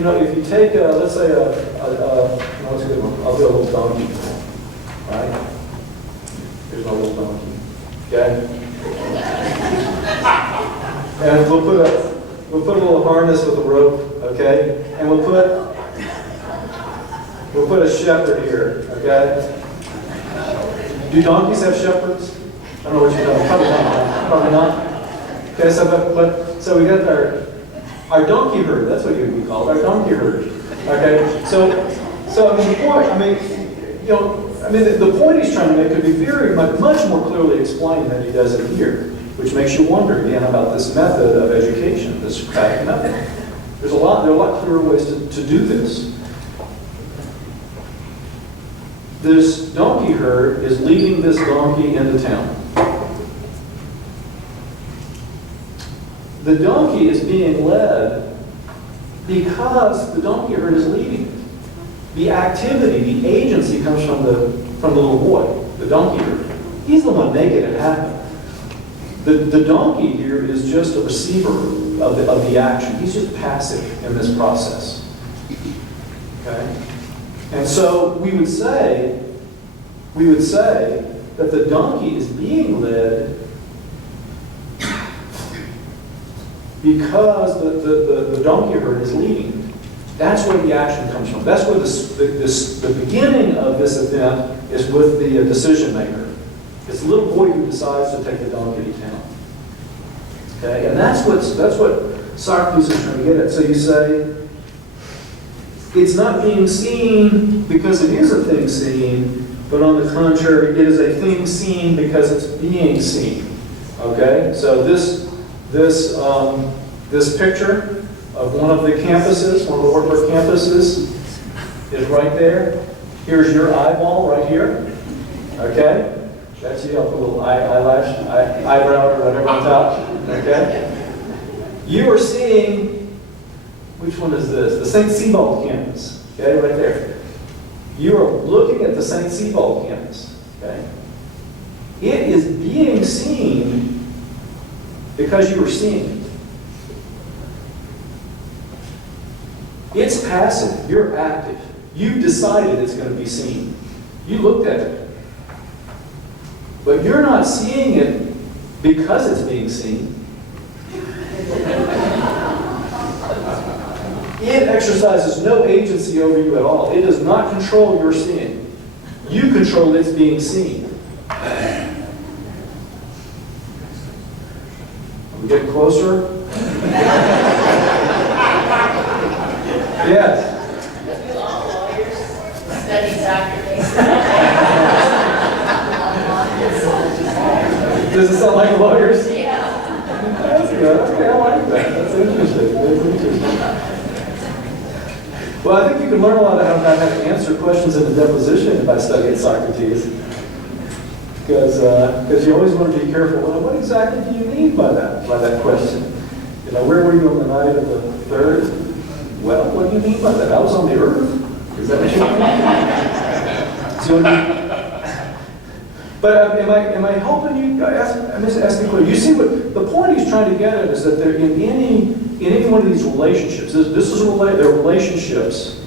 You know, if you take, let's say, what's a good one? I'll do a little donkey, right? Here's my little donkey, okay? And we'll put a little harness with a rope, okay? And we'll put a shepherd here, okay? Do donkeys have shepherds? I don't know what you're talking about. Probably not. Okay, so we got our donkey herd. That's what you'd be called, our donkey herd. Okay, so I mean, the point he's trying to make could be very much more clearly explained than he does it here, which makes you wonder again about this method of education, this Socratic method. There are a lot clearer ways to do this. This donkey herd is leading this donkey into town. The donkey is being led because the donkey herd is leading it. The activity, the agency comes from the little boy, the donkey herd. He's the one making it happen. The donkey here is just a receiver of the action. He's just passive in this process. Okay? And so we would say that the donkey is being led because the donkey herd is leading. That's where the action comes from. That's where the beginning of this event is with the decision maker. It's the little boy who decides to take the donkey to town. Okay, and that's what Socrates is trying to get at. So you say, it's not being seen because it is a thing seen, but on the contrary, it is a thing seen because it's being seen. Okay, so this picture of one of the campuses, one of the Wartburg campuses, is right there. Here's your eyeball right here. Okay, that's you. I'll put a little eyebrow or whatever on top. Okay, you are seeing. Which one is this? The St. Sebald campus. Okay, right there. You are looking at the St. Sebald campus. Okay, it is being seen because you are seeing it. It's passive. You're active. You've decided it's going to be seen. You looked at it. But you're not seeing it because it's being seen. It exercises no agency over you at all. It does not control your seeing. You control its being seen. We get closer. Yes. Do all lawyers study Socrates? Does it sound like lawyers? Yeah. That's good. Okay, I like that. That's interesting. That's interesting. Well, I think you can learn a lot about how to answer questions in a deposition by studying Socrates. Because you always want to be careful. Well, what exactly do you mean by that question? You know, where were you on the night of the 3rd? Well, what do you mean by that? I was on the earth. Is that what you mean? But am I helping you? I'm just asking a question. You see what the point he's trying to get at is that there in any one of these relationships, this is they're relationships,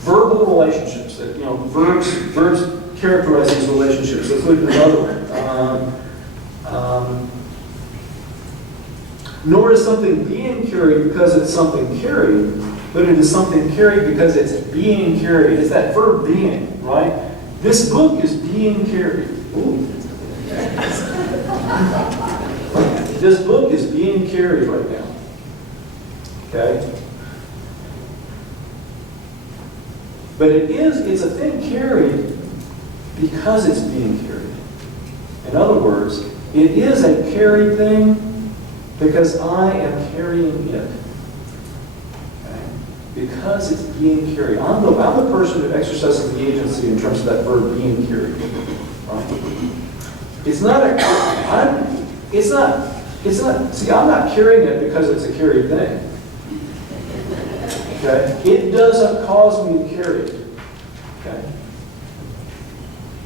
verbal relationships. That verbs characterize these relationships. Let's look at another one. Nor is something being carried because it's something carried, but it is something carried because it's being carried. It's that verb being, right? This book is being carried. Ooh. This book is being carried right now. Okay? But it's a thing carried because it's being carried. In other words, it is a carried thing because I am carrying it. Okay? Because it's being carried. I'm the person who exercises the agency in terms of that verb being carried. Right? I'm not carrying it because it's a carried thing. Okay? It doesn't cause me to carry it. Okay?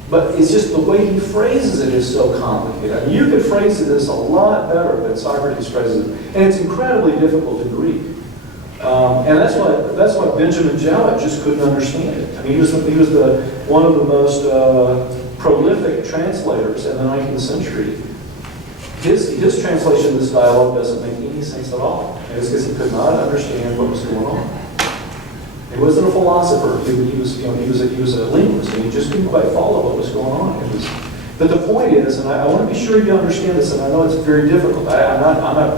But it's just the way he phrases it is so complicated. I mean, you could phrase this a lot better than Socrates phrases it. And it's incredibly difficult in Greek. And that's why Benjamin Jowett just couldn't understand it. I mean, he was one of the most prolific translators in the 19th century. His translation of this dialogue doesn't make any sense at all. And it's because he could not understand what was going on. He wasn't a philosopher. He was a linguist, and he just couldn't quite follow what was going on. But the point is, and I want to be sure you understand this, and I know it's very difficult.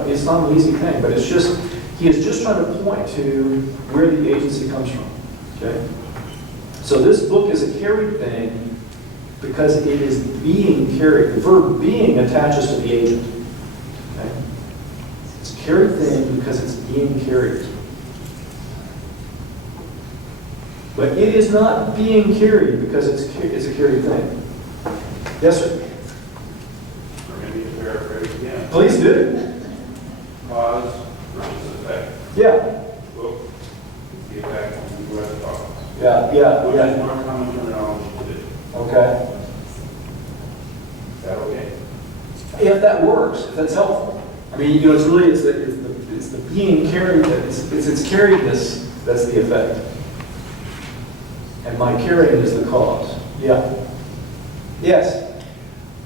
It's not an easy thing, but it's just, he is just trying to point to where the agency comes from. Okay? So this book is a carried thing because it is being carried. The verb being attaches to the agent. Okay? It's a carried thing because it's being carried. But it is not being carried because it's a carried thing. Yes, sir? Maybe to paraphrase again. Please do. Cause versus effect. Yeah. Well, the effect on the U.S. cause. Yeah. Which is more common terminology today. Okay. Is that okay? If that works, if that's helpful. I mean, it's really it's the being carried that it's carriedness that's the effect, and my carrying is the cause. Yeah. Yes.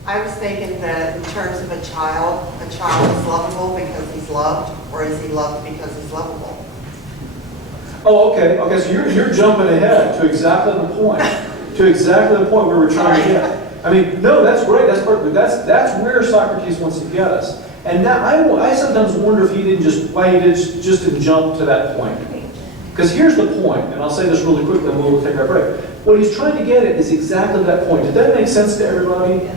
I was thinking that in terms of a child is lovable because he's loved, or is he loved because he's lovable? Oh, okay. Okay, so you're jumping ahead to exactly the point. To exactly the point where we're trying to get. I mean, no, that's great. That's perfect. That's where Socrates wants to get us. And now I sometimes wonder if he didn't just didn't jump to that point. Because here's the point, and I'll say this really quickly, and we'll take our break. What he's trying to get at is exactly that point. Did that make sense to everybody?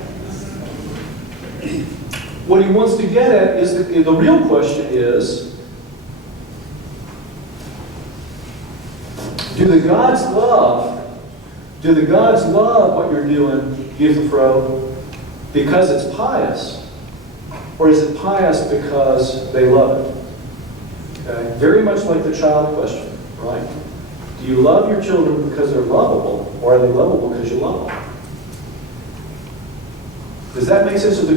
What he wants to get at is the real question is, do the gods love what you're doing, Euthyphro, because it's pious? Or is it pious because they love it? Okay? Very much like the child question, right? Do you love your children because they're lovable, or are they lovable because you love them? Does that make sense? Does the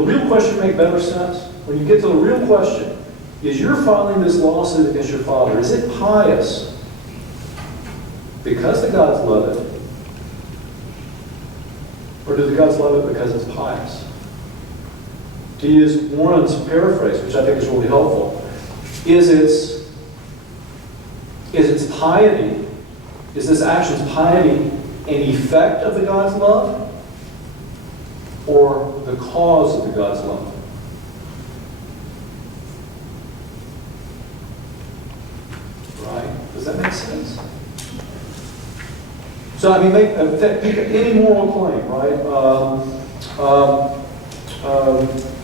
real question make better sense? When you get to the real question, is you're filing this lawsuit against your father, is it pious because the gods love it? Or do the gods love it because it's pious? To use Warren's paraphrase, which I think is really helpful, is its piety, is this action's piety an effect of the God's love, or the cause of the God's love? Right? Does that make sense? So, I mean, pick any moral claim, right?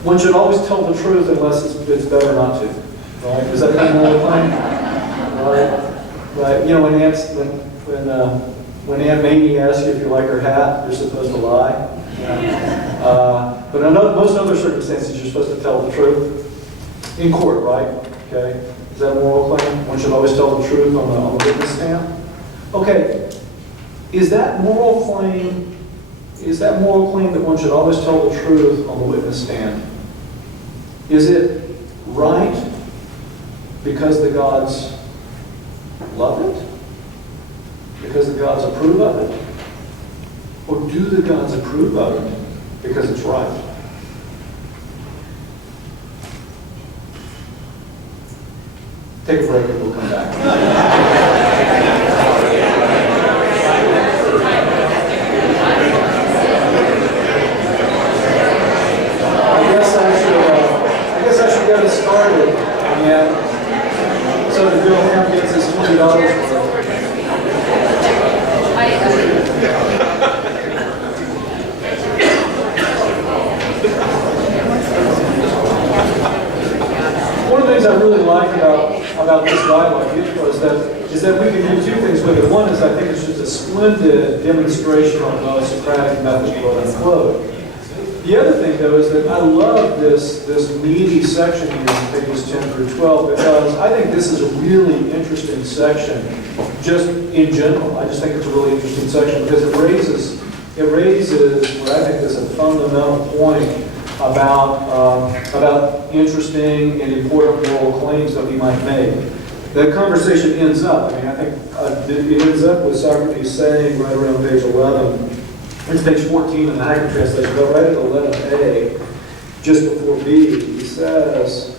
One should always tell the truth unless it's better not to, right? Is that a moral claim? Right? You know, when Aunt Mamie asks you if you like her hat, you're supposed to lie. Yeah. But in most other circumstances, you're supposed to tell the truth in court, right? Okay, is that a moral claim? One should always tell the truth on the witness stand. Okay, is that moral claim that one should always tell the truth on the witness stand? Is it right because the gods love it? Because the gods approve of it? Or do the gods approve of it because it's right? Take a break and we'll come back. I guess I should get us started. And so the Bill Ham gets his $20 for it. One of the things I really like about this dialogue is that we can do two things with it. One is I think it's just a splendid demonstration on the Socratic method, quote unquote. The other thing, though, is that I love this meaty section here in pages 10 through 12 because I think this is a really interesting section just in general. I just think it's a really interesting section because it raises what I think is a fundamental point about interesting and important moral claims that we might make. that conversation ends up. I mean, I think it ends up with Socrates saying right around page 11, it's page 14 in the Hacker translation, but right at 11a, just before B, he says,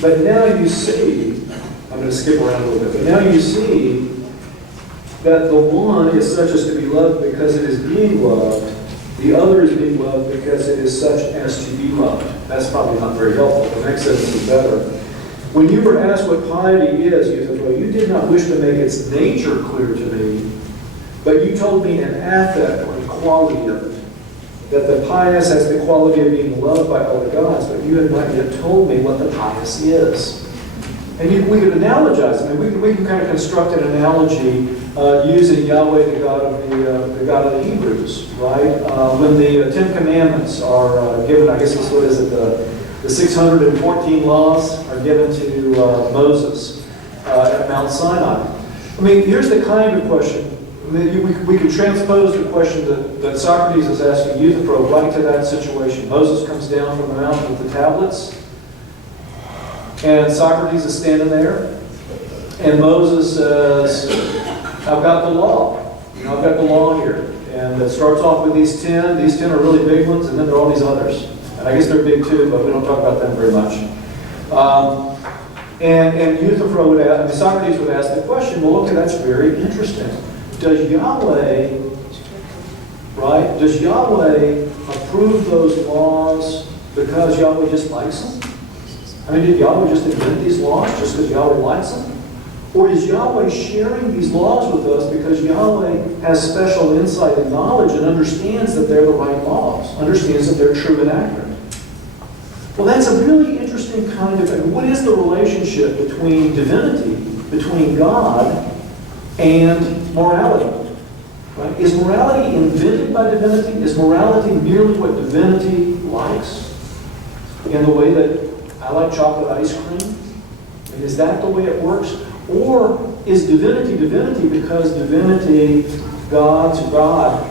but now you see, I'm going to skip around a little bit, but now you see that the one is such as to be loved because it is being loved, the other is being loved because it is such as to be loved. That's probably not very helpful. The next sentence is better. When you were asked what piety is, you said, well, you did not wish to make its nature clear to me, but you told me an affect or the quality of it. That the pious has the quality of being loved by all the gods, but you have not yet told me what the pious is. And we could analogize. I mean, we can kind of construct an analogy using Yahweh, the God of the Hebrews, right? When the Ten Commandments are given, I guess this what is it? The 614 laws are given to Moses at Mount Sinai. I mean, here's the kind of question. I mean, we can transpose the question that Socrates is asking Euthyphro right to that situation. Moses comes down from the mountain with the tablets, and Socrates is standing there, and Moses says, I've got the law. I've got the law here. And it starts off with these 10. These 10 are really big ones, and then there are all these others. And I guess they're big too, but we don't talk about them very much. And Euthyphro would ask, Socrates would ask the question, well, okay, that's very interesting. Does Yahweh approve those laws because Yahweh just likes them? I mean, did Yahweh just invent these laws just because Yahweh likes them? Or is Yahweh sharing these laws with us because Yahweh has special insight and knowledge and understands that they're the right laws, understands that they're true and accurate? Well, that's a really interesting kind of thing. What is the relationship between divinity, between God, and morality? Right? Is morality invented by divinity? Is morality merely what divinity likes? In the way that I like chocolate ice cream? And is that the way it works? Or is divinity because divinity, God's God,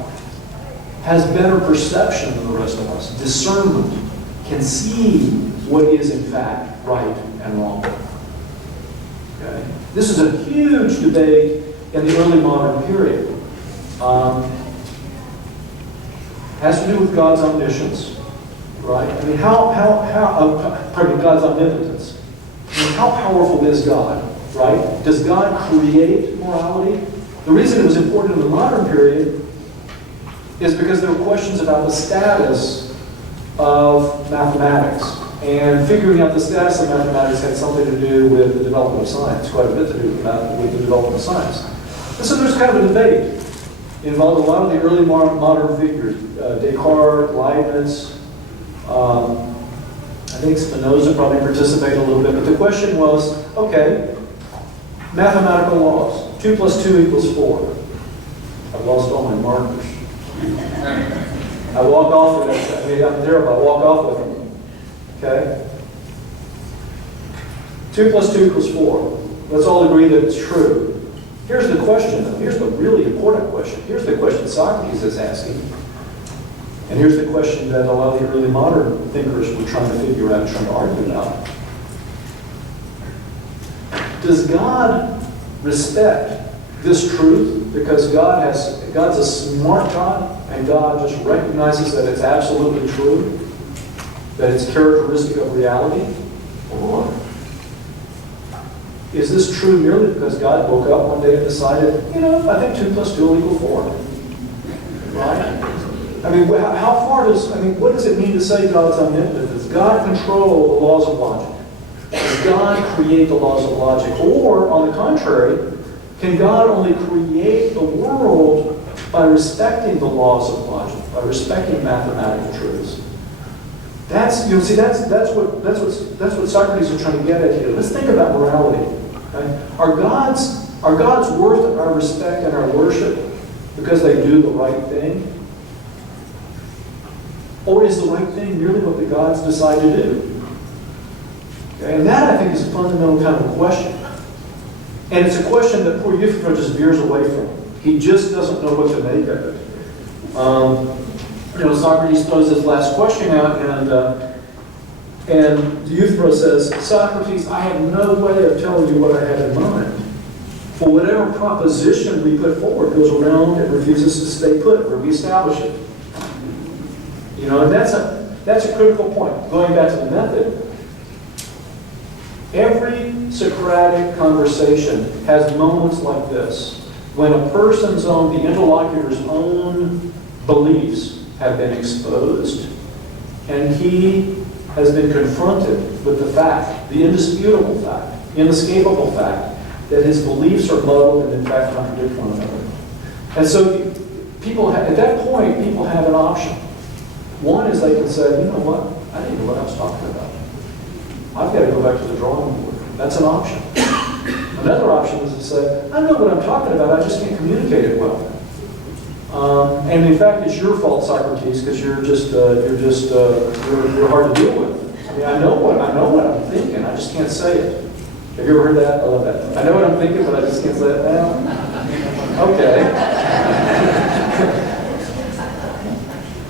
has better perception than the rest of us, discernment, can see what is in fact right and wrong? Okay? This is a huge debate in the early modern period. Has to do with God's omniscience, right? I mean, God's omnipotence. I mean, how powerful is God, right? Does God create morality? The reason it was important in the modern period is because there were questions about the status of mathematics. And figuring out the status of mathematics had something to do with the development of science, quite a bit to do with the development of science. And so there's kind of a debate. It involved a lot of the early modern figures, Descartes, Leibniz, I think Spinoza probably participated a little bit, but the question was, okay, mathematical laws. 2 plus 2 equals 4. I've lost all my markers. I walk off with it. I mean, I'm terrible. I walk off with them. Okay? 2 plus 2 equals 4. Let's all agree that it's true. Here's the question, though. Here's the really important question. Here's the question Socrates is asking. And here's the question that a lot of the early modern thinkers were trying to figure out, trying to argue about. Does God respect this truth because God's a smart God and God just recognizes that it's absolutely true, that it's characteristic of reality? Or is this true merely because God woke up one day and decided, I think 2 plus 2 will equal 4? Right? I mean, what does it mean to say God's omnipotent? Does God control the laws of logic? Does God create the laws of logic? Or, on the contrary, can God only create the world by respecting the laws of logic, by respecting mathematical truths? That's what Socrates is trying to get at here. Let's think about morality. Okay? Are God's worth our respect and our worship because they do the right thing? Or is the right thing merely what the gods decide to do? Okay? And that, I think, is a fundamental kind of question. And it's a question that poor Euthyphro just veers away from. He just doesn't know what to make of it. Socrates throws this last question out, and And Euthyphro says, Socrates, I have no way of telling you what I had in mind. For whatever proposition we put forward goes around and refuses to stay put, where we establish it. You know, and that's a critical point. Going back to the method, every Socratic conversation has moments like this, when a person's own, the interlocutor's own beliefs have been exposed, and he has been confronted with the fact, the indisputable fact, inescapable fact, that his beliefs are muddled and in fact contradict one another. And so people at that point, people have an option. One is they can say, you know what, I didn't know what I was talking about. I've got to go back to the drawing board. That's an option. Another option is to say, I know what I'm talking about, I just can't communicate it well. And in fact, it's your fault, Socrates, because you're hard to deal with. I mean, I know what I'm thinking, I just can't say it. Have you ever heard that? I love that. I know what I'm thinking, but I just can't say it now. Okay.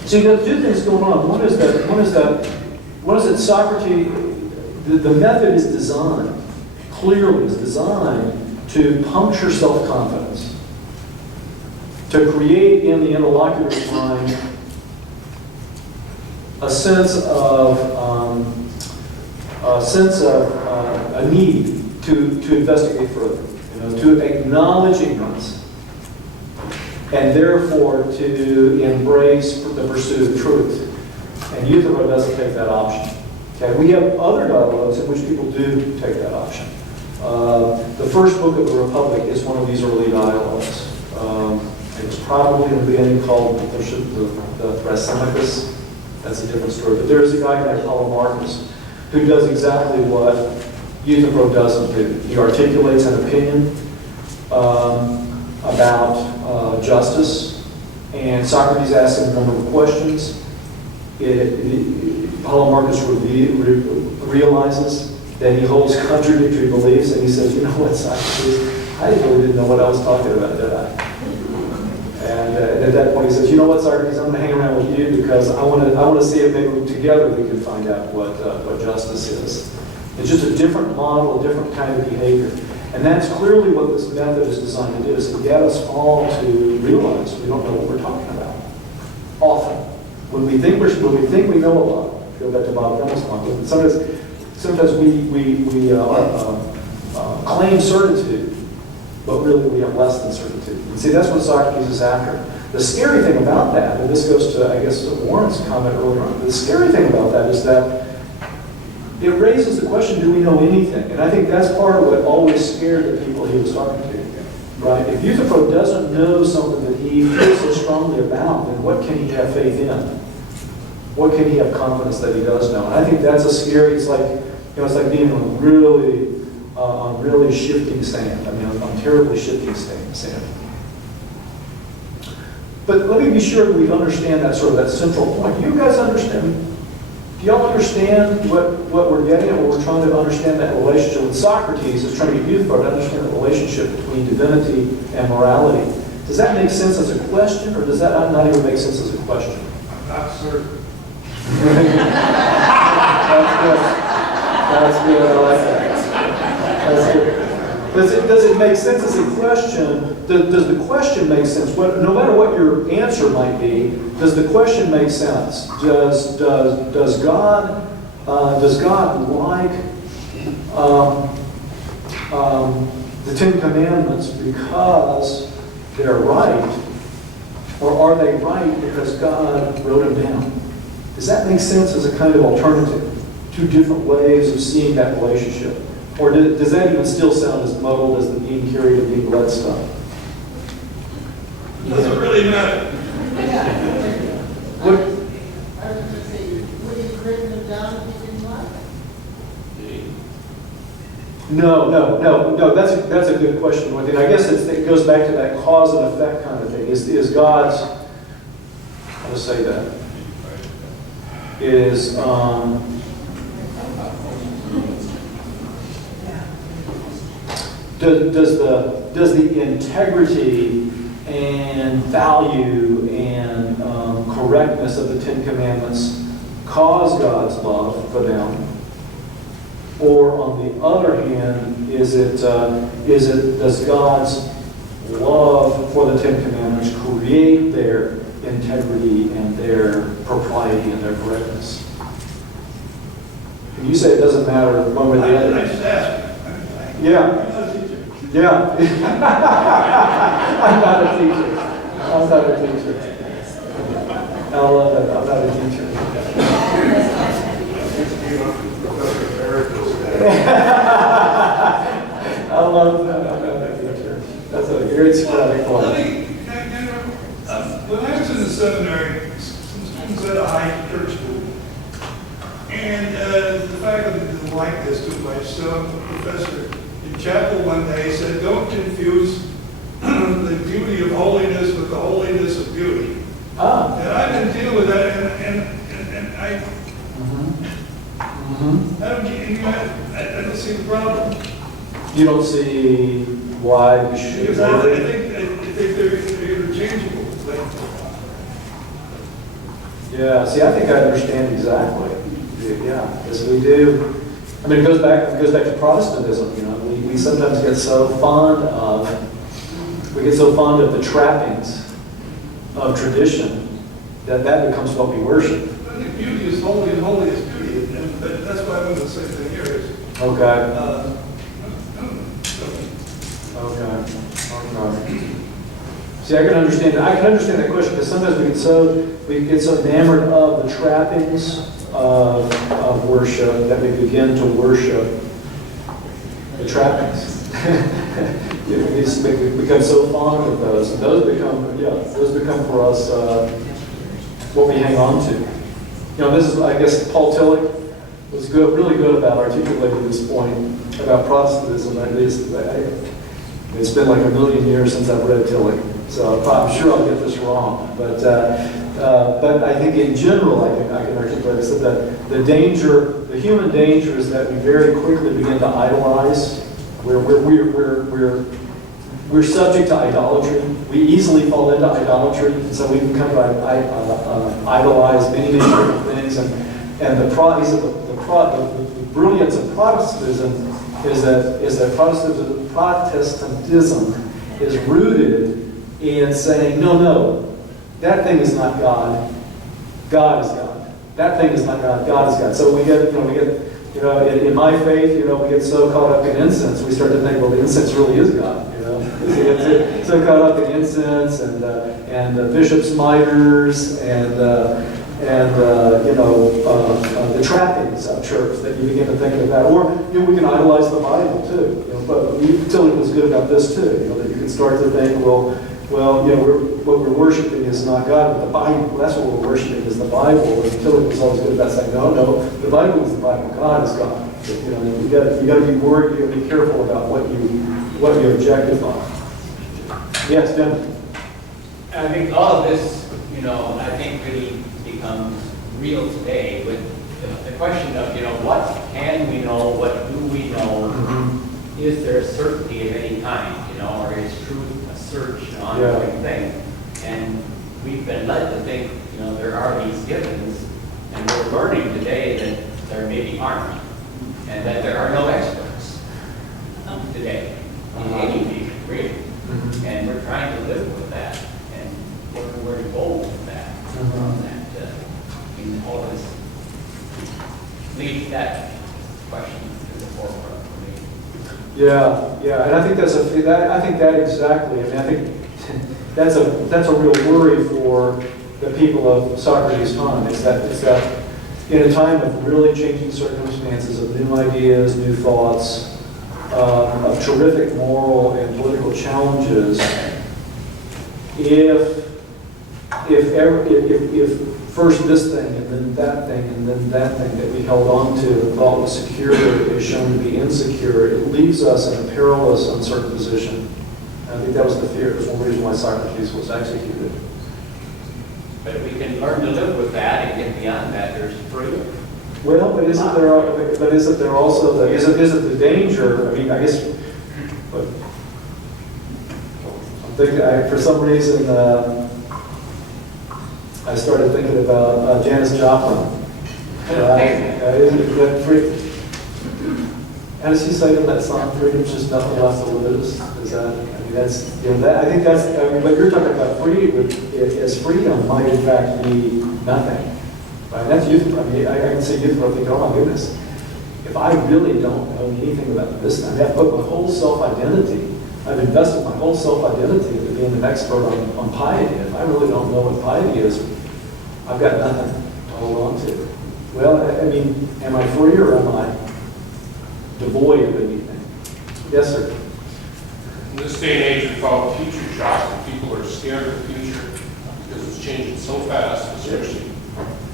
So you have two things going on. One is that Socrates, the method is designed, clearly is designed to puncture self-confidence, to create in the interlocutor's mind a sense of a need to investigate further, to acknowledge ignorance, and therefore to embrace the pursuit of truth. And Euthyphro doesn't take that option. Okay, we have other dialogues in which people do take that option. The first book of the Republic is one of these early dialogues. It was probably in the beginning called the Thrasymachus. That's a different story. But there is a guy named Polemarchus who does exactly what Euthyphro doesn't do. He articulates an opinion about justice, and Socrates asks him a number of questions. Polemarchus realizes that he holds contradictory beliefs, and he says, you know what, Socrates, I really didn't know what I was talking about, did I? And at that point he says, you know what, Socrates, I'm going to hang around with you because I want to see if maybe together we can find out what justice is. It's just a different model, a different kind of behavior. And that's clearly what this method is designed to do, is to get us all to realize we don't know what we're talking about. Often. When we think we know a lot, go back to Bob Gummel's point, sometimes we claim certitude, but really we have less than certitude. And see, that's what Socrates is after. The scary thing about that, and this goes to, I guess, Warren's comment earlier on, the scary thing about that is that it raises the question, do we know anything? And I think that's part of what always scared the people he was talking to. Right? If Euthyphro doesn't know something that he feels so strongly about, then what can he have faith in? What can he have confidence that he does know? And I think that's a scary, it's like being on really shifting sand. I mean, on terribly shifting sand. But let me be sure that we understand that central point. You guys understand? Do y'all understand what we're getting at? What we're trying to understand that relationship with Socrates is trying to get Euthyphro to understand the relationship between divinity and morality. Does that make sense as a question, or does that not even make sense as a question? I'm not certain. That's good. I like that. That's good. Does it make sense as a question? Does the question make sense? No matter what your answer might be, does the question make sense? Does God like the Ten Commandments because they're right, or are they right because God wrote them down? Does that make sense as a kind of alternative? Two different ways of seeing that relationship. Or does that even still sound as muddled as the being carried and being led stuff? Does it really matter? I was going to say, would he have written them down if he didn't like them? No. That's a good question. I guess it goes back to that cause and effect kind of thing. Is God's, how to say that? Is does the integrity and value and correctness of the Ten Commandments cause God's love for them? Or on the other hand, does God's love for the Ten Commandments create their integrity and their propriety and their correctness? And you say it doesn't matter one way or the other. I just asked. Yeah. Yeah. I'm not a teacher. I'm not a teacher. I love that. I'm not a teacher. I love that. I'm not a teacher. That's a great sporadic point. When I was in the seminary, some students at a high church school, and the faculty didn't like this too much, so the professor in chapel one day said, "Don't confuse the beauty of holiness with the holiness of beauty." Ah. And I've been dealing with that, and I don't see the problem. You don't see why we should. Because I think they're interchangeable. Yeah, see, I think I understand exactly. Yeah, as we do. I mean, it goes back to Protestantism. You know, we sometimes get so fond of the trappings of tradition that becomes what we worship. I think beauty is holy and holy is beauty, and that's why I'm going to say the here is. Okay. Okay. See, I can understand that question because sometimes we get so enamored of the trappings of worship that we begin to worship the trappings. We become so fond of those, and those become for us what we hang on to. You know, this is, I guess, Paul Tillich was really good about articulating this point about Protestantism. At least it's been like a million years since I've read Tillich, so I'm sure I'll get this wrong. But I think in general, I can articulate this, that the human danger is that we very quickly begin to idolize. We're subject to idolatry. We easily fall into idolatry, and so we can come to idolize many different things. And the brilliance of Protestantism is that Protestantism is rooted in saying, no, that thing is not God. God is God. That thing is not God. God is God. So we get in my faith, we get so caught up in incense, we start to think, well, the incense really is God. We get so caught up in incense and bishop's miters and the trappings of church that you begin to think of that. Or we can idolize the Bible too. But Tillich was good about this too. That you can start to think, what we're worshiping is not God, but the Bible. That's what we're worshiping is the Bible. And Tillich was always good about saying, no, the Bible is the Bible. God is God. You got to be worried. You got to be careful about what you objectify. Yes, Jim. I think all of this, I think really becomes real today with the question of, what can we know, what do we know? Mm-hmm. Is there certainty of any kind, or is truth a search, an ongoing thing? And we've been led to think, there are these givens, and we're learning today that there maybe aren't, and that there are no experts today in any field, really. Mm-hmm. And we're trying to live with that, and where to go with that. All of this leads that question to the forefront for me. Yeah, and I think I think that exactly. I mean, I think that's a real worry for the people of Socrates' time. Is that in a time of really changing circumstances, of new ideas, new thoughts, of terrific moral and political challenges, if first this thing and then that thing and then that thing that we held on to and thought was secure is shown to be insecure, it leaves us in a perilous, uncertain position. And I think that was the fear. It was one reason why Socrates was executed. But if we can learn to live with that and get beyond that, there's freedom. Well, but isn't there also the danger? I mean, I guess. But I'm thinking. For some reason. I started thinking about Janis Joplin Isn't that free? How does he say in that song, freedom's just nothing less than what it is? Is that, I mean, that's, you know, that, I think that's, I mean, what you're talking about freedom, is freedom might in fact be nothing. Right? That's youth, I mean, I can say youth, but I think, oh my goodness, if I really don't know anything about this, I mean, I've put my whole self-identity, I've invested my whole self-identity into being an expert on piety. If I really don't know what piety is, I've got nothing to hold on to. Well, I mean, am I free or am I devoid of anything? Yes, sir. In this day and age, we call it future shock, and people are scared of the future because it's changing so fast, especially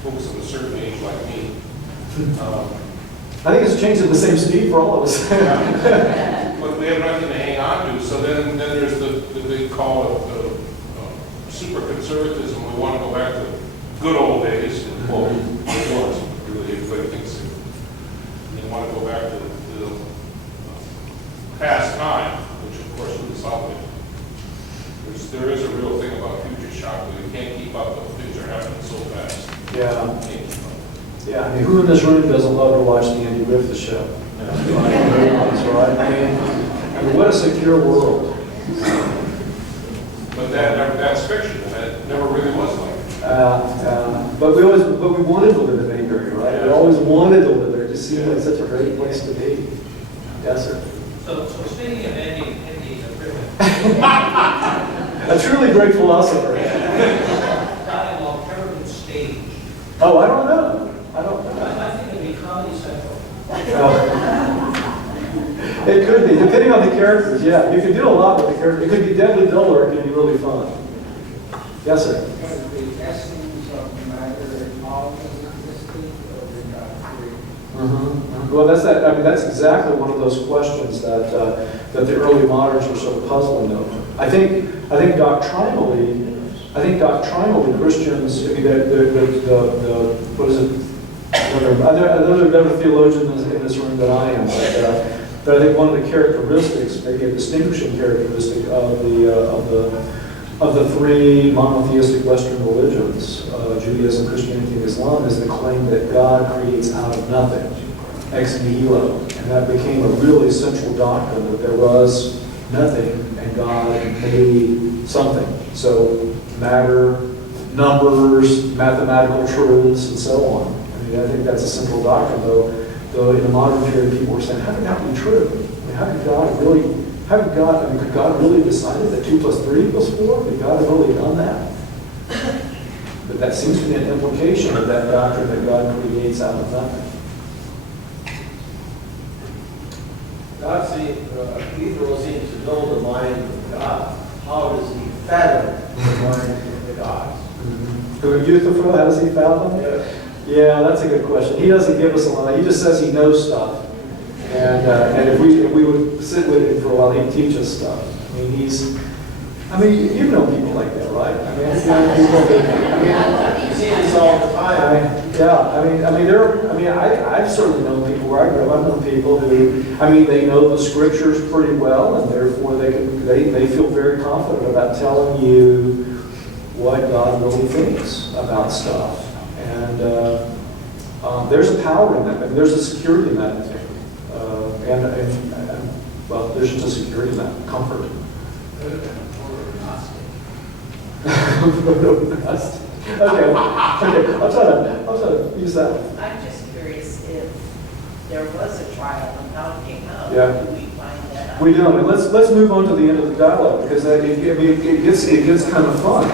folks of a certain age like me. I think it's changed at the same speed for all of us. But we have nothing to hang on to. So then there's the big call of super conservatism. We want to go back to good old days, and quote, really everybody thinks they want to go back to the past time, which of course wouldn't solve it. There is a real thing about future shock, but you can't keep up with things are happening so fast. Yeah. Yeah, I mean, who in this room doesn't love to watch the Andy Griffith show? Right? I mean, what a secure world. But that's fiction. That never really was like it. But we wanted to live in Mayberry, right? We always wanted to live there. It just seemed like such a great place to be. Yes, sir. So speaking of Andy Griffith, A truly great philosopher. got an alternative stage. Oh, I don't know. I don't know. I think it'd be Comedy Central. It could be, depending on the characters. Yeah, you can do a lot with the characters. It could be deadly dull or it could be really fun. Yes, sir. Because the essence of matter always existed, or did God create? Well, that's that. I mean, that's exactly one of those questions that that the early moderns were sort of puzzling over. I think doctrinally, Christians. I mean, the what is it? Another theologian in this room that I am, but I think one of the characteristics, maybe a distinguishing characteristic of the three monotheistic Western religions, Judaism, Christianity, and Islam, is the claim that God creates out of nothing, ex nihilo, and that became a really central doctrine that there was nothing and God made something. So matter, numbers, mathematical truths, and so on. I think that's a central doctrine, though in the modern period, people were saying, how could that be true? I mean, could God really decided that 2 + 3 = 4? Could God have really done that? But that seems to be an implication of that doctrine that God creates out of nothing. Ephraim seems to know the mind of God. How does he fathom the mind of the gods? Euthyphro, how does he fathom? Yeah, that's a good question. He doesn't give us a lot. He just says he knows stuff. And if we would sit with him for a while, he'd teach us stuff. I mean, you know people like that, right? I mean, you know people You see this all the time. I've certainly known people where I grew up. I've known people who, they know the scriptures pretty well, and therefore they feel very confident about telling you what God really thinks about stuff. And there's a power in that. I mean, there's a security in that, I think. Well, there's just a security in that, comfort. Okay, I'll try to use that. I'm just curious if there was a trial and how it came out. Yeah. Do we find that out? We don't. And let's move on to the end of the dialogue, because it gets kind of fun.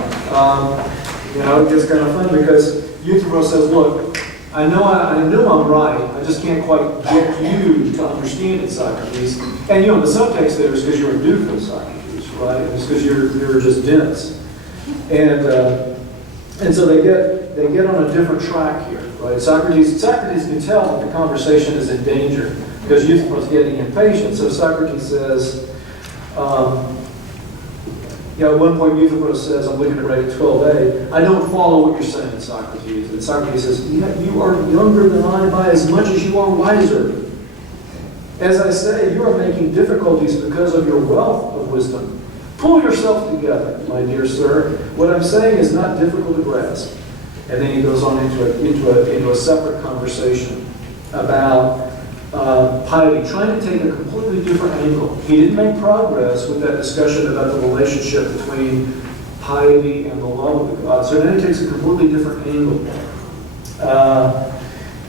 It gets kind of fun because Euthyphro says, look, I know I'm right. I just can't quite get you to understand it, Socrates. And the subtext there is because you're a doofus, Socrates, right? It's because you're just dense. And so they get on a different track here, right? Socrates can tell that the conversation is in danger because Euthyphro's getting impatient. So Socrates says, at one point Euthyphro says, I'm looking at right at 12a, I don't follow what you're saying, Socrates. And Socrates says, you are younger than I by as much as you are wiser. As I say, you are making difficulties because of your wealth of wisdom. Pull yourself together, my dear sir. What I'm saying is not difficult to grasp. And then he goes on into a separate conversation about piety, trying to take a completely different angle. He didn't make progress with that discussion about the relationship between piety and the love of the God. So then he takes a completely different angle.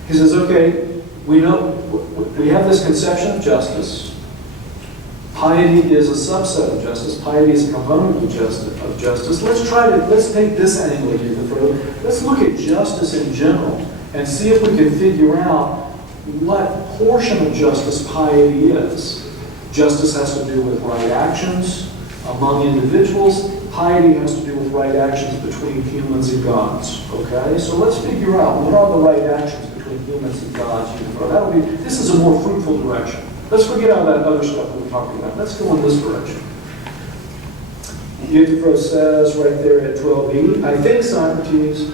He says, okay, we have this conception of justice. Piety is a subset of justice. Piety is a component of justice. Let's take this angle here. Let's look at justice in general and see if we can figure out what portion of justice piety is. Justice has to do with right actions among individuals. Piety has to do with right actions between humans and gods. Okay? So let's figure out what are the right actions between humans and gods. This is a more fruitful direction. Let's forget all that other stuff we were talking about. Let's go in this direction. Euthyphro says right there at 12b, I think, Socrates,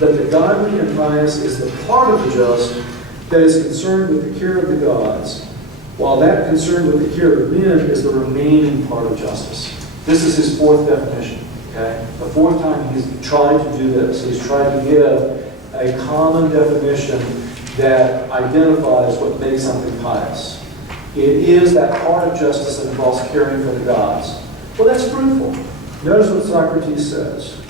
that the godly and pious is the part of the just that is concerned with the care of the gods, while that concerned with the care of men is the remaining part of justice. This is his fourth definition. Okay? The fourth time he's tried to do this. He's tried to give a common definition that identifies what makes something pious. It is that part of justice that involves caring for the gods. Well, that's fruitful. Notice what Socrates says.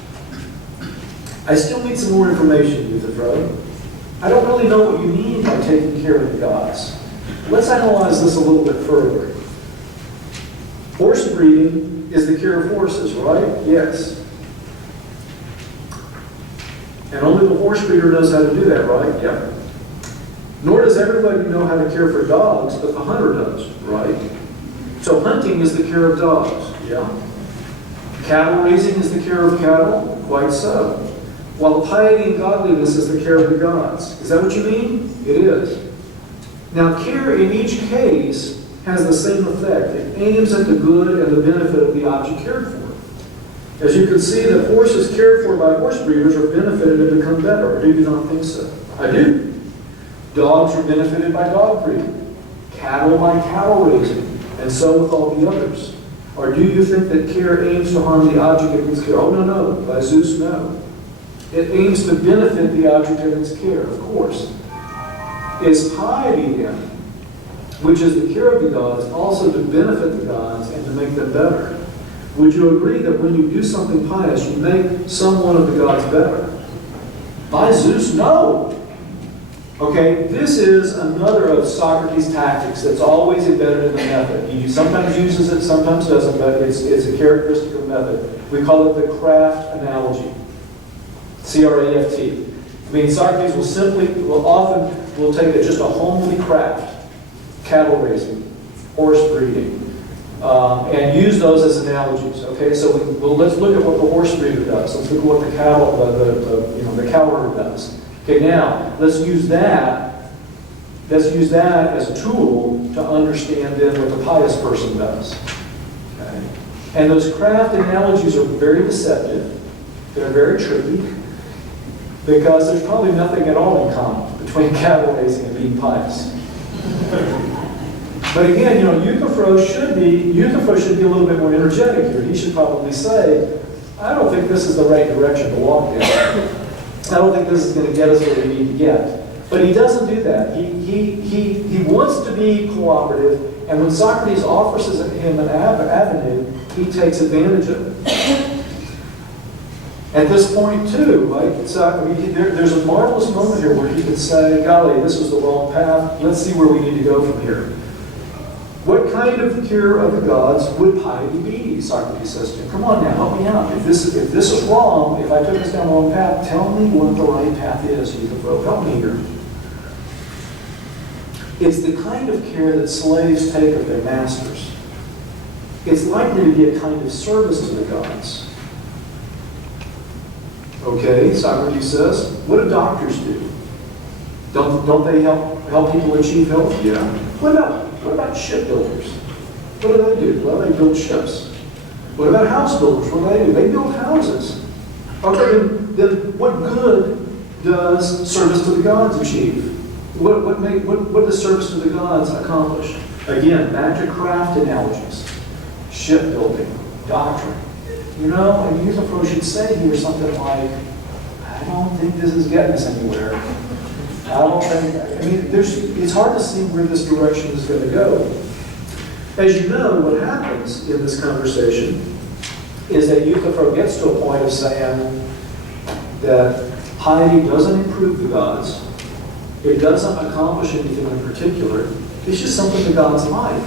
I still need some more information, Euthyphro. I don't really know what you mean by taking care of the gods. Let's analyze this a little bit further. Horse breeding is the care of horses, right? Yes. And only the horse breeder knows how to do that, right? Yep. Nor does everybody know how to care for dogs, but the hunter does, right? So hunting is the care of dogs, yeah? Cattle raising is the care of cattle, quite so. While piety and godliness is the care of the gods. Is that what you mean? It is. Now, care in each case has the same effect. It aims at the good and the benefit of the object cared for. As you can see, that horses cared for by horse breeders are benefited and become better. Or do you not think so? I do. Dogs are benefited by dog breeding. Cattle by cattle raising. And so with all the others. Or do you think that care aims to harm the object of its care? Oh, no. By Zeus, no. It aims to benefit the object of its care, of course. Is piety, then, which is the care of the gods, also to benefit the gods and to make them better? Would you agree that when you do something pious, you make someone of the gods better? By Zeus, no. Okay, this is another of Socrates' tactics that's always embedded in the method. He sometimes uses it, sometimes doesn't, but it's a characteristic of the method. We call it the craft analogy. C-R-A-F-T. I mean, Socrates will take just a homely craft, cattle raising, horse breeding, and use those as analogies. Okay, so let's look at what the horse breeder does. Let's look at what the cow herder does. Okay, now let's use that as a tool to understand then what the pious person does. Okay, and those craft analogies are very deceptive. They're very tricky. Because there's probably nothing at all in common between cattle raising and being pious. But again, Euthyphro should be a little bit more energetic here. He should probably say, I don't think this is the right direction to walk in. I don't think this is going to get us where we need to get. But he doesn't do that. He wants to be cooperative, and when Socrates offers him an avenue, he takes advantage of it. At this point, too, there's a marvelous moment here where he could say, golly, this is the wrong path. Let's see where we need to go from here. What kind of care of the gods would piety be? Socrates says to him. Come on now, help me out. If this is wrong, if I took us down the wrong path, tell me what the right path is. Help me here. It's the kind of care that slaves take of their masters. It's likely to be a kind of service to the gods. Okay, Socrates says, what do doctors do? Don't they help people achieve health? Yeah. What about shipbuilders? What do they do? Well, they build ships. What about house builders? What do? They build houses. Okay, then what good does service to the gods achieve? What does service to the gods accomplish? Again, back to craft analogies. Shipbuilding, doctrine. And Euthyphro should say here something like, I don't think this is getting us anywhere. I don't think, I mean, it's hard to see where this direction is going to go. As you know, what happens in this conversation is that Euthyphro gets to a point of saying that piety doesn't improve the gods. It doesn't accomplish anything in particular. It's just something the gods like.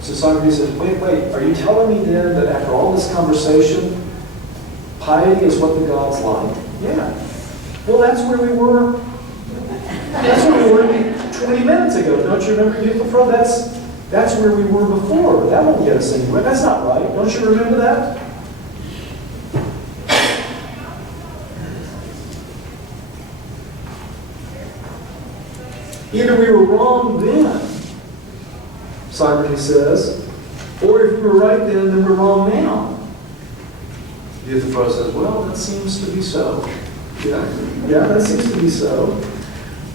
So Socrates says, wait, are you telling me then that after all this conversation, piety is what the gods like? Yeah. Well, that's where we were. That's where we were 20 minutes ago. Don't you remember, Euthyphro? That's where we were before. That won't get us anywhere. That's not right. Don't you remember that? Either we were wrong then, Socrates says, or if we were right then we're wrong now. Euthyphro says, well, that seems to be so. Yeah, that seems to be so.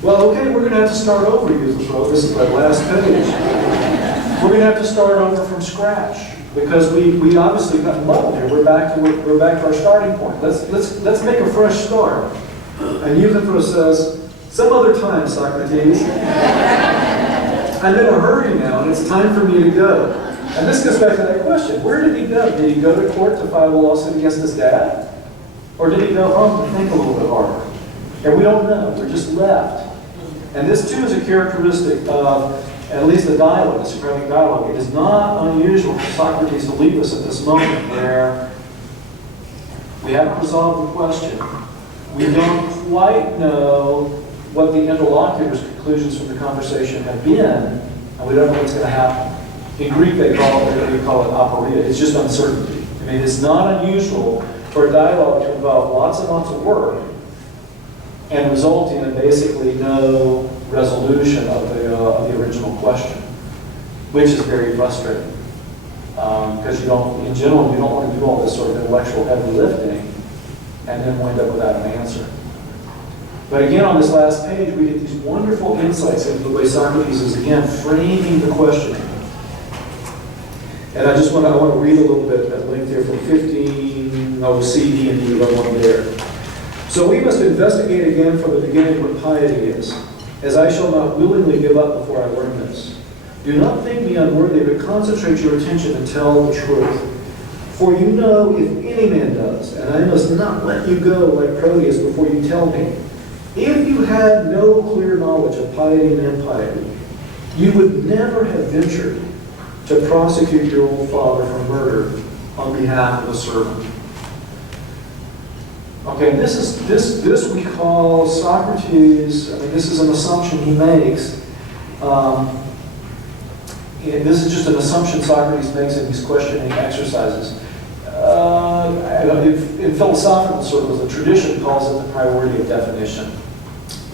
Well, okay, we're going to have to start over, Euthyphro. This is my last page. We're going to have to start over from scratch because we obviously got muddled here. We're back to our starting point. Let's make a fresh start. And Euthyphro says, some other time, Socrates. I'm in a hurry now, and it's time for me to go. And this goes back to that question. Where did he go? Did he go to court to file a lawsuit against his dad? Or did he go home to think a little bit harder? And we don't know. We're just left. And this, too, is a characteristic of at least the dialogue, the Socratic dialogue. It is not unusual for Socrates to leave us at this moment where we haven't resolved the question. We don't quite know what the interlocutor's conclusions from the conversation have been, and we don't know what's going to happen. In Greek, they call it aporia. It's just uncertainty. I mean, it's not unusual for a dialogue to involve lots and lots of work and result in basically no resolution of the original question, which is very frustrating. Because in general, you don't want to do all this sort of intellectual heavy lifting and then wind up without an answer. But again, on this last page, we get these wonderful insights into the way Socrates is, again, framing the questioning. And I want to read a little bit at length here from 15, C, D, and E, one there. So we must investigate again from the beginning what piety is, as I shall not willingly give up before I learn this. Do not think me unworthy, but concentrate your attention and tell the truth. For you know if any man does, and I must not let you go like Proteus before you tell me. If you had no clear knowledge of piety and impiety, you would never have ventured to prosecute your old father for murder on behalf of a servant. Okay, this we call Socrates. I mean, this is an assumption he makes. And this is just an assumption Socrates makes in these questioning exercises. In philosophical circles, the tradition calls it the priority of definition.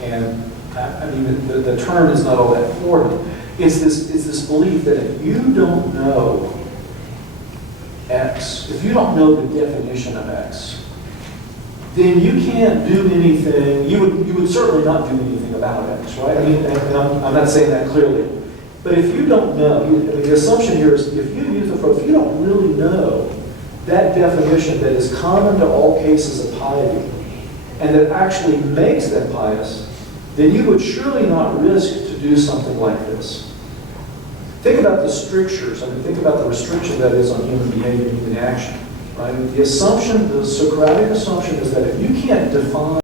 And I mean, the term is not all that foreign. It's this belief that if you don't know X, if you don't know the definition of X, then you can't do anything. You would certainly not do anything about X, right? I mean, and I'm not saying that clearly. But if you don't know, the assumption here is if you don't really know that definition that is common to all cases of piety and that actually makes them pious, then you would surely not risk to do something like this. Think about the strictures. I mean, think about the restriction that is on human behavior and human action. Right? The Socratic assumption is that if you can't define